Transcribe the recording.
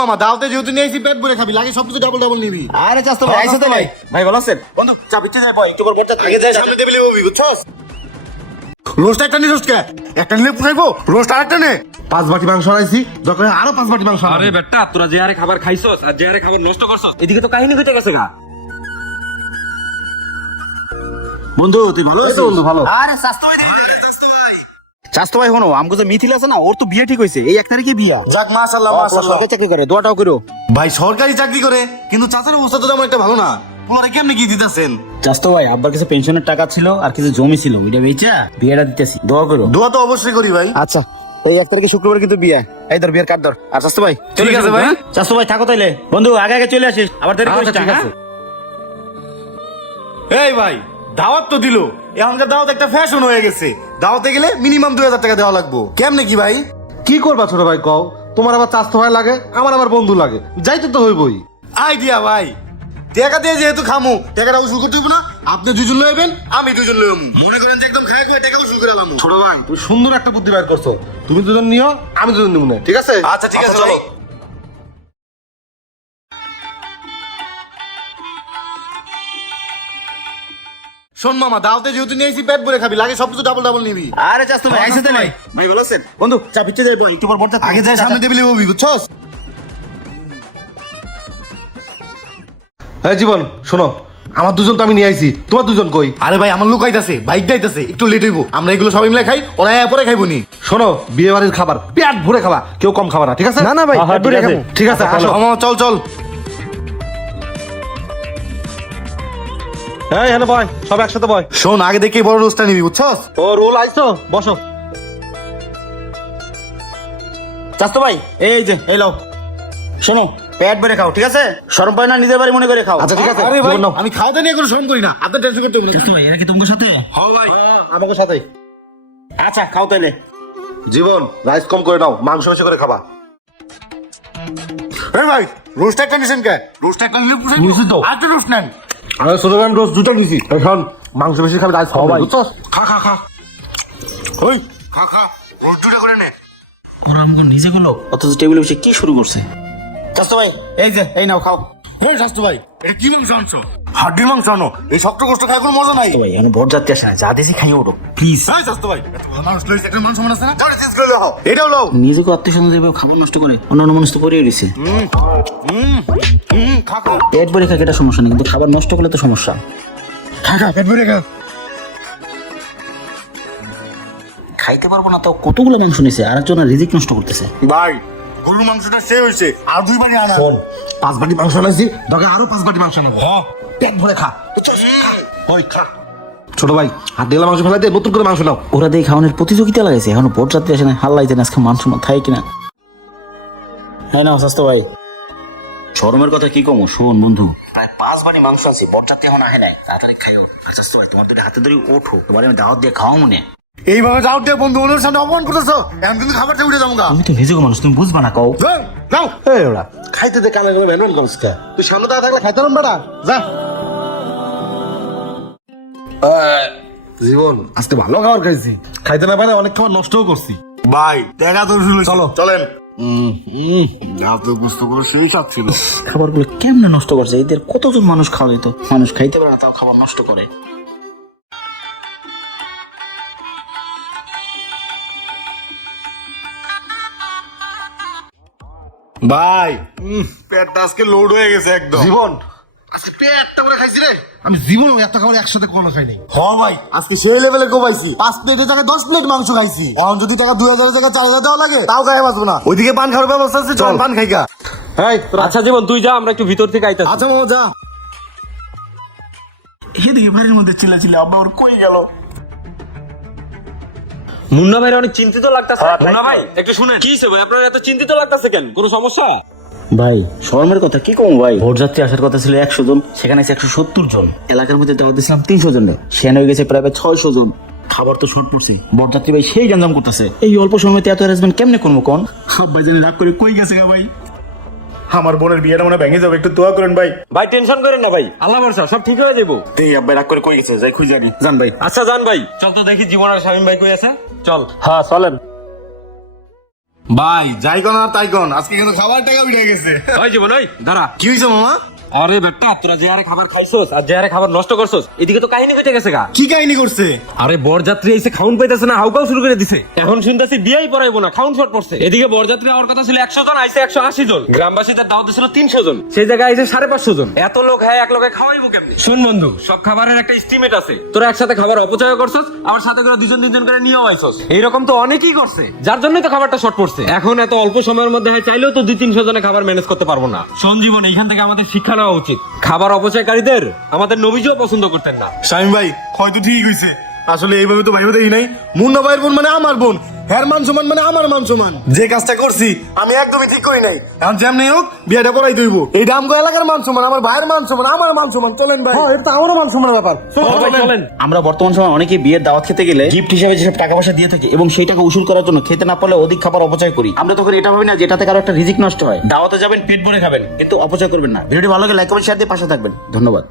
মামা দাওতে যেহেতু নিয়েছি পেট ভরে খাবি লাগে সবকিছু ডাবল ডাবল নিবি। আরে চাস্তো ভাই আইসো তো ভাই। ভাই। ভালো আছেন? বন্ধু চা পিচ্ছে যাই ভাই একটু পর বড়টা আগে যাই সামনে টেবিলে ববি বুঝছস? রোস্ট একটা নি রোস্ট কে একটা নিলে পুষাইবো রোস্ট আরেকটা নে। পাঁচ বাটি মাংস আনাইছি দরকার আরও পাঁচ বাটি মাংস আরে বেটা তোরা যে হারে খাবার খাইছস আর যে হারে খাবার নষ্ট করছস এদিকে তো কাহিনী হইতে গেছে গা। বন্ধু তুই ভালো আছিস? বন্ধু ভালো। আরে স্বাস্থ্য চাস্তো ভাই হনো আমগো যে মিথিল আছে না ওর তো বিয়ে ঠিক হইছে এই এক তারিখে বিয়া। যাক মাশাআল্লাহ মাশাআল্লাহ। সরকারি চাকরি করে দোয়াটাও করো। ভাই সরকারি চাকরি করে কিন্তু চাচার অবস্থা তো তেমন একটা ভালো না। পোলারে কেমনে কি দিতেছেন? চাস্তো ভাই আব্বার কাছে পেনশনের টাকা ছিল আর কিছু জমি ছিল ওইটা বেচা বিয়েটা দিতেছি দোয়া করো। দোয়া তো অবশ্যই করি ভাই। আচ্ছা এই এক তারিখে শুক্রবার কিন্তু বিয়ে। এই ধর বিয়ের কার্ড ধর। আর চাস্তো ভাই ঠিক আছে ভাই। ভাই চাস্তো ভাই থাকো তাইলে। বন্ধু আগে আগে চলে আসিস আবার দেরি করিস আচ্ছা, ঠিক হ্যাঁ? আছে। এই ভাই দাওয়াত তো দিল। এখনকার দাওয়াত একটা ফ্যাশন হয়ে গেছে। দাওয়াতে গেলে মিনিমাম দুই হাজার টাকা দেওয়া লাগবো। কেমনে কি ভাই? কি করবা ছোট ভাই কও? তোমার আবার চাস্তো ভাই লাগে আমার আবার বন্ধু লাগে। যাইতে তো হইবই। আইডিয়া ভাই। টাকা দিয়ে যেহেতু খামু টাকাটা উসুল করতে হইব না। আপনি দুজন লইবেন আমি দুজন লইম মনে করেন যে একদম খায় খাই টাকা উসুল করে আলাম ছোট ভাই তুমি সুন্দর একটা বুদ্ধি বের করছ। তুমি দুজন নিও আমি দুজন নিব না। ঠিক আছে? আচ্ছা ঠিক আছে চলো। শোন মামা দাওতে যেহেতু নিয়েছি পেট ভরে খাবি লাগে সবকিছু ডাবল ডাবল নিবি। আরে চাস্তো ভাই আইসো তো ভাই ভালো আছেন? বন্ধু চা পিচ্ছে যাই একটু পর আগে যাই সামনে টেবিলে ববি বুঝছস? হ্যাঁ জীবন শোনো আমার দুজন তো আমি নিয়ে আইছি। তোমার দুজন কই? আরে ভাই আমার লোক আইতাছে বাইক একটু লেট হইব। আমরা এগুলো সবাই মিলে খাই ওরা পরে খাইবো নি। শোনো বিয়ে বাড়ির খাবার পেট ভরে খাবা কেউ কম খাবা না ঠিক আছে? না না ভাই ঠিক আছে। চল চল। এই হ্যালো বয় সব একসাথে বয় শোন আগে দেখে বড় রোজটা নিবি বুঝছস? ও রোল আইছো? বসো। চাস্তো ভাই এই যে এই লাও শোনো পেট ভরে খাও ঠিক আছে? শরম পায় না নিজের বাড়ি মনে করে খাও। আচ্ছা ঠিক আছে আরে ভাই। আমি খাওয়া দাওয়া নিয়ে কোনো শরম করি না আপনার টেনশন করতে হবে না চাস্তো ভাই এরা কি তোমার সাথে? হ্যাঁ ভাই। আমাকে সাথে। আচ্ছা খাও তাইলে। জীবন রাইস কম করে নাও মাংস বেশি করে খাবা। এই ভাই রোস্ট একটা নিছেন কে? রোস্ট একটা নিলে পুষাই নিছি তো। আর তো রোস্ট নেন। আমি ছোট ভাই রোজ দুটো নিছি এখন মাংস বেশি খাবে আজ কম বুঝছ খা খা খা। ওই। খা খা রোজ দুটো করে নে। ওরা আমগো নিজে গেল অথচ টেবিলে বসে কি শুরু করছে? স্বাস্থ্য ভাই এই যে এই নাও খাও। এই স্বাস্থ্য ভাই কি মাংস আনছো? হাড্ডির মাংস আনো। এই শক্ত কষ্ট খায় কোনো মজা নাই। ভাই এখন বড় যাত্রী আসে না যা দিছি খাইয়ে ওঠো প্লিজ এই স্বাস্থ্য ভাই মানুষ লইছে একটা মাংস মনে আছে না? চেঞ্জ করে লও এটাও লও। নিজেকে খাবার নষ্ট করে অন্যান্য মানুষ তো করিয়ে দিছে। হুম খা খা। পেট ভরে খাকে এটা সমস্যা নেই কিন্তু খাবার নষ্ট করলে তো সমস্যা। খা খা পেট ভরে খা। খাইতে পারব না তাও কতগুলো মাংস নিছে আর একজন রিজিক নষ্ট করতেছে। ভাই গরুর মাংসটা সে হয়েছে আর দুই বাড়ি আনা। পাঁচ বাটি মাংস আনাইছি দরকার আরও পাঁচ বাটি মাংস আনাবো হ্যাঁ পেট ভরে খা। ওই খা। ছোট ভাই হাত দিলা মাংস ফেলাই দিয়ে নতুন করে মাংস নাও। ওরা দিয়ে খাওয়ানোর প্রতিযোগিতা লাগাইছে। এখন বড় যাত্রী আসে না। হাল্লাই জানে আজকে সম্মান থাকে কিনা। হ্যাঁ না স্বাস্থ্য ভাই। শরমের কথা কি কমো? শোন বন্ধু। প্রায় পাঁচ বাড়ি মাংস আছে বড় যাত্রী এখন আহে নাই। তাড়াতাড়ি খাইও। আর স্বাস্থ্য ভাই তোমার হাতে ধরে ওঠো। তোমার আমি দাওয়াত দিয়ে খাওয়া মনে এইভাবে যাও দিয়ে বন্ধু ওদের সামনে অপমান করতেছো। এখন কিন্তু খাবারটা উঠে যাব গা। তুমি তো ভেজে মানুষ তুমি বুঝবা না কও। যাও, যাও। এই ওরা। খাইতে দে কানে করে ভ্যান করিস কে। তুই সামনে দাঁড়া থাকলে খাইতে পারব বেটা। যা। জীবন আজকে ভালো খাবার খাইছি। খাইতে না পারে অনেক খাবার নষ্টও করছি। ভাই দেখা তো শুনে। চলো। চলেন। না তো করে সেই সাথ খাবারগুলো কেমনে নষ্ট করছে? এদের কতজন মানুষ খাওয়া যেত? মানুষ খাইতে পারে তাও খাবার নষ্ট করে। ভাই। উম, পেটটা আজকে লোড হয়ে গেছে একদম। জীবন। আজকে পেটটা করে খাইছি রে? আমি জীবন এত খাবার একসাথে কোনো খাই নাই। হ ভাই। আজকে সেই লেভেলে কোবাইছি পাঁচ প্লেটের জায়গায় দশ প্লেট মাংস খাইছি। এখন যদি টাকা দুই হাজারের জায়গায় চার হাজার দেওয়া লাগে তাও খাই বাঁচবো না। ওইদিকে পান খাওয়ার ব্যবস্থা আছে চল। পান খাই গা। এই আচ্ছা জীবন তুই যা আমরা একটু ভিতর থেকে আইতাছি। আচ্ছা মামা যা। এদিকে বাড়ির মধ্যে চিল্লা চিল্লা আব্বা ওর কই গেল? মুন্না ভাই অনেক চিন্তিত লাগতাছে। মুন্না ভাই একটু শুনেন। কি হইছে ভাই? আপনার এত চিন্তিত লাগতাছে কেন? কোনো সমস্যা? ভাই শর্মের কথা কি কম ভাই? ভোট যাত্রী আসার কথা ছিল একশো জন সেখানে আছে একশো সত্তর জন। এলাকার মধ্যে দাওয়াত দিয়েছিলাম তিনশো জন। সেখানে হয়ে গেছে প্রায় ছয়শো জন। খাবার তো শর্ট পড়ছে বরযাত্রী ভাই সেই গঞ্জাম করতেছে। এই অল্প সময়তে এত অ্যারেঞ্জমেন্ট কেমনে করব কোন? ভাই জানি রাগ করে কই গেছে গা ভাই? আমার বোনের বিয়েটা মনে ভেঙে যাবে একটু দোয়া করেন ভাই। ভাই টেনশন করেন না ভাই। আল্লাহ ভরসা সব ঠিক হয়ে যাব এই আব্বাই রাগ করে কই গেছে? যাই খুঁজে আনি। জান ভাই। আচ্ছা জান ভাই। চল তো দেখি জীবন আর শামিম ভাই কই আছে। চল। হ্যাঁ চলেন। ভাই যাই কোন আর তাই কোন আজকে কিন্তু খাবার টাকা উঠে গেছে। ওই জীবন ওই। দাঁড়া কি হয়েছে মামা? আরে বেটা তোরা যে হারে খাবার খাইছস আর যে হারে খাবার নষ্ট করছস এদিকে তো কাহিনী কেটে গেছে গা। কি কাহিনী করছে? আরে বরযাত্রী এসে খাউন পাইতেছে না হাউকাও শুরু করে দিছে। এখন শুনতেছি বিয়েই পড়াইবো না খাউন শট পড়ছে। এদিকে বরযাত্রী কথা ছিল একশো জন আইসে একশো আশি জন। গ্রামবাসীদের দাওয়াত ছিল তিনশো জন। সেই জায়গায় আইসে সাড়ে পাঁচশো জন। এত লোক হ্যাঁ এক লোকে খাওয়াইবো কেমনি? শুন বন্ধু সব খাবারের একটা এস্টিমেট আছে। তোরা একসাথে খাবার অপচয় করছস আবার সাথে করে দুজন তিনজন করে নিয়েও আইছস। এইরকম তো অনেকেই করছে। যার জন্যই তো খাবারটা শর্ট পড়ছে। এখন এত অল্প সময়ের মধ্যে হয় চাইলেও তো দুই তিনশো জনে খাবার ম্যানেজ করতে পারব না। সঞ্জীবন এইখান থেকে আমাদের শিক্ষা নেওয়া উচিত। খাবার অপচয়কারীদের আমাদের নবীজিও পছন্দ করতেন না। স্বামী ভাই হয়তো ঠিকই হয়েছে আসলে এইভাবে তো ভাইও দেখি নাই। মুন্না ভাইয়ের বোন মানে আমার বোন হ্যার মান সমান মানে আমার মান সমান যে কাজটা করছি আমি একদমই ঠিক করি নাই। এখন যেমনি হোক বিয়েটা পড়াই দইব এইটা আমগো এলাকার মান সমান আমার ভাইয়ের মান সমান আমার মান সমান চলেন ভাই। এটা তো আমারও মান সম্মানের ব্যাপার। চলেন। আমরা বর্তমান সময় অনেকে বিয়ের দাওয়াত খেতে গেলে গিফট হিসেবে যেসব টাকা পয়সা দিয়ে থাকি এবং সেই টাকা উসুল করার জন্য খেতে না পারলে অধিক খাবার অপচয় করি। আমরা তখন এটা ভাবি না যেটাতে কারও একটা রিজিক নষ্ট হয়। দাওয়াতে যাবেন পেট ভরে খাবেন কিন্তু অপচয় করবেন না। ভিডিওটি ভালো লাগে লাইক কমেন্ট শেয়ার দিয়ে পাশে থাকবেন। ধন্যবাদ।